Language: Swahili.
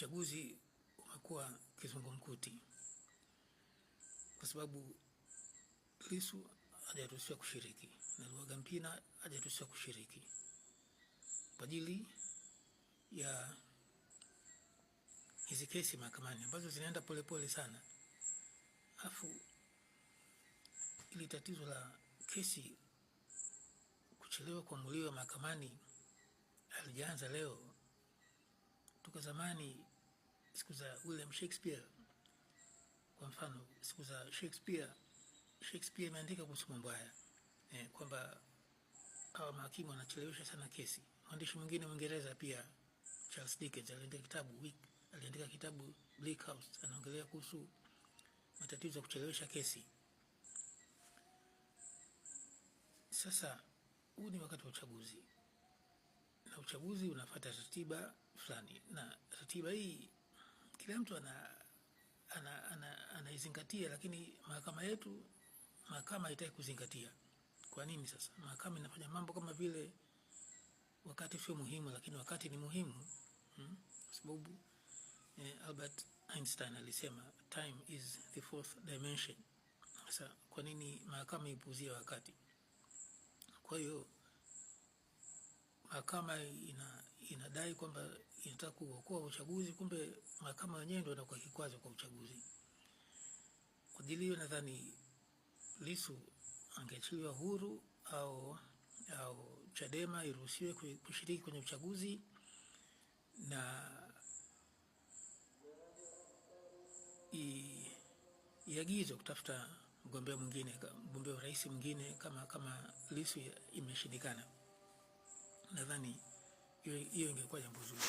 uchaguzi umekuwa kizungumkuti kwa sababu Lissu hajaruhusiwa kushiriki na Luhaga Mpina hajaruhusiwa kushiriki kwa ajili ya hizi kesi mahakamani ambazo zinaenda polepole sana. Afu ili tatizo la kesi kuchelewa kuamuliwa mahakamani halijaanza leo. Toka zamani, siku za William Shakespeare kwa mfano, siku za Shakespeare imeandika kuhusu mambo haya kwamba hawa mahakimu wanachelewesha sana kesi. Mwandishi mwingine Mwingereza pia, Charles Dickens, aliandika kitabu Bleak House, anaongelea kuhusu matatizo ya kuchelewesha kesi. Sasa huu ni wakati wa uchaguzi, na uchaguzi unafuata ratiba fulani, na ratiba hii kila mtu anaizingatia, lakini mahakama haitaki kuzingatia. Kwa nini sasa? Mahakama inafanya mambo kama vile wakati sio muhimu, lakini wakati ni muhimu. Kwa sababu Albert Einstein alisema time is the fourth dimension. Sasa kwa nini mahakama ipuuzie wakati? Kwa hiyo mahakama inadai kwamba inataka kuokoa uchaguzi, kumbe mahakama yenyewe ndio inakuwa kikwazo kwa uchaguzi. Kwa ajili hiyo nadhani Lissu angeachiliwa huru au Chadema iruhusiwe kushiriki kwenye uchaguzi, na iagizwe kutafuta mgombea wa rais mwingine kama Lissu imeshindikana. Nadhani hiyo ingekuwa jambo zuri.